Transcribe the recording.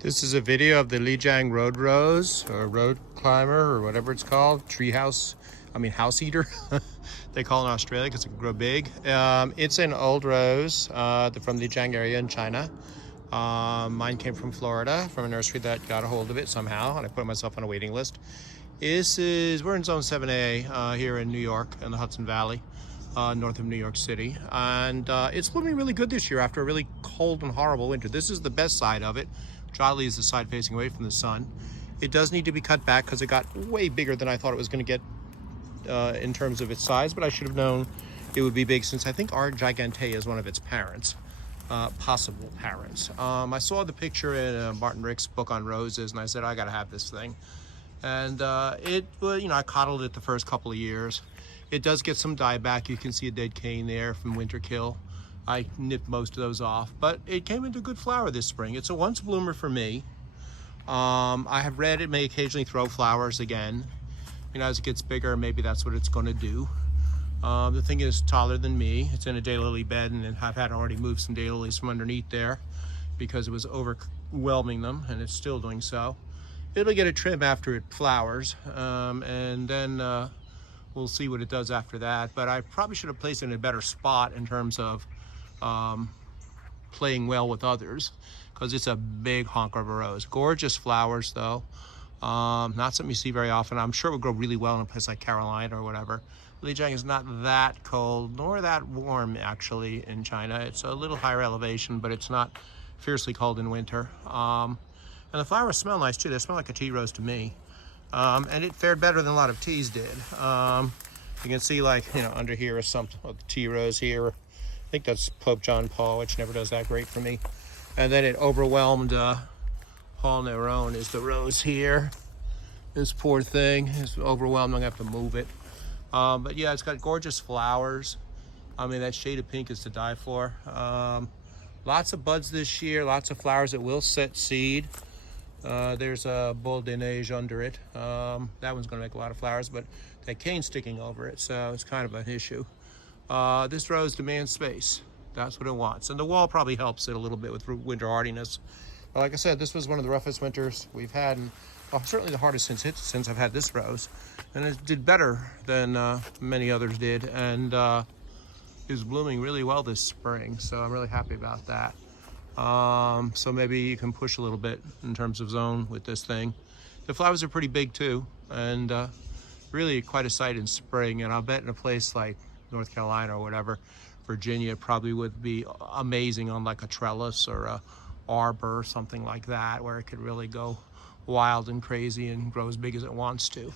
This is a video of the Lijiang Road rose, or road climber, or whatever it's called, house eater. They call it in Australia because it can grow big. It's an old rose from the Lijiang area in China. Mine came from Florida, from a nursery that got a hold of it somehow, and I put myself on a waiting list. We're in Zone 7A here in New York, in the Hudson Valley, north of New York City. And it's blooming really good this year after a really cold and horrible winter. This is the best side of it. Daylily is the side facing away from the sun. It does need to be cut back because it got way bigger than I thought it was going to get in terms of its size, but I should have known it would be big since I think R. gigantea is one of its parents, possible parents. I saw the picture in Martin Rick's book on roses, and I said, I got to have this thing. And I coddled it the first couple of years. It does get some dieback. You can see a dead cane there from winter kill. I nipped most of those off, but it came into good flower this spring. It's a once bloomer for me. I have read it may occasionally throw flowers again. As it gets bigger, maybe that's what it's going to do. The thing is taller than me. It's in a daylily bed, and I've had already moved some daylilies from underneath there because it was overwhelming them, and it's still doing so. It'll get a trim after it flowers, and then we'll see what it does after that. But I probably should have placed it in a better spot in terms of playing well with others, because it's a big honker of a rose. Gorgeous flowers though, not something you see very often. I'm sure it would grow really well in a place like Carolina or whatever. Lijiang is not that cold nor that warm actually in China. It's a little higher elevation, but it's not fiercely cold in winter. And the flowers smell nice too. They smell like a tea rose to me. And it fared better than a lot of teas did. You can see, under here is some of the tea rose here. I think that's Pope John Paul, which never does that great for me. And then it overwhelmed Paul Neyron is the rose here. This poor thing is overwhelmed. I'm gonna have to move it. But yeah, it's got gorgeous flowers. That shade of pink is to die for. Lots of buds this year, lots of flowers that will set seed. There's a boule de neige under it. That one's going to make a lot of flowers, but that cane's sticking over it, so it's kind of an issue. This rose demands space. That's what it wants. And the wall probably helps it a little bit with winter hardiness. But like I said, this was one of the roughest winters we've had, and certainly the hardest since I've had this rose. And it did better than many others did, and is blooming really well this spring, so I'm really happy about that. So maybe you can push a little bit in terms of zone with this thing. The flowers are pretty big too, and really quite a sight in spring. And I'll bet in a place like North Carolina or whatever, Virginia, probably would be amazing on like a trellis or a arbor or something like that, where it could really go wild and crazy and grow as big as it wants to.